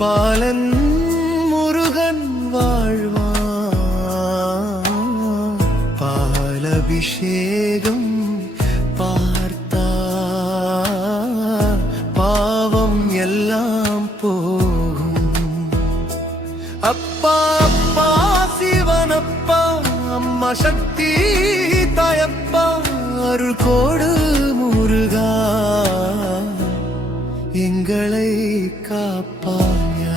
பாலன் முருகன் வாழ்வான் பாலபிஷேகம் பார்த்தா பாவம் எல்லாம் போகும். அப்பா அப்பா சிவனப்பா அம்மா சக்தி தாயப்பா அருள் கோடு முருகா எங்களை காப்பாயா.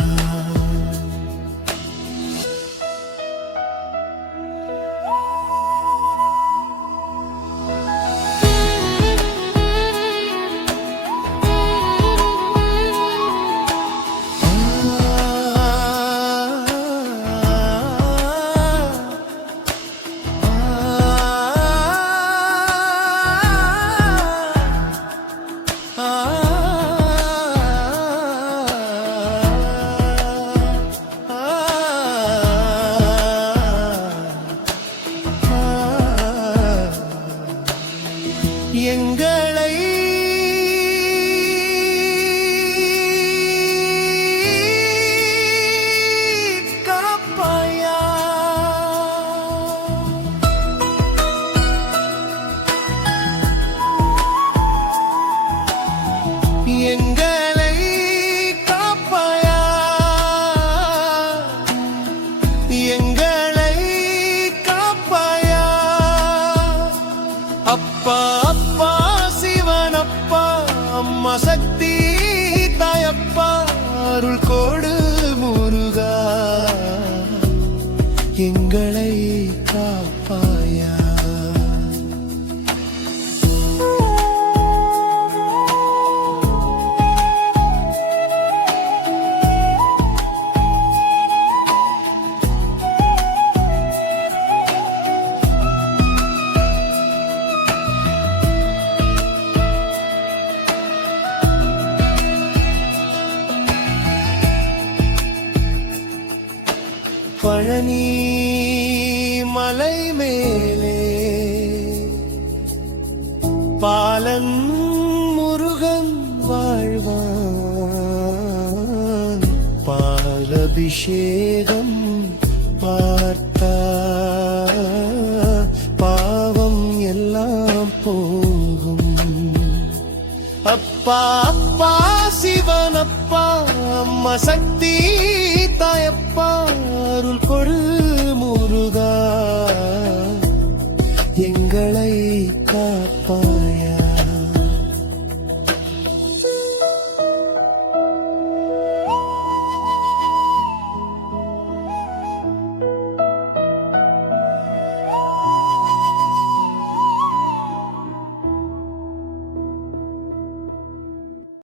எங்களை காப்பாயா. எங்களை காப்பாயா. எங்களை காப்பாயா. அப்பா அப்பா சிவனப்பா அம்மா சக்தி தாயப்பா அருள் கோடு முருகா எங்களை காப்பாயா. பழனி மலை மேலே பாலன் முருகன் வாழ்வான் பாலபிஷேகம் பார்த்தா பாவம் எல்லாம் போகும். அப்பா அப்பா சிவனப்பா அம்மா சக்தி தாயப்பா அருள் கொடு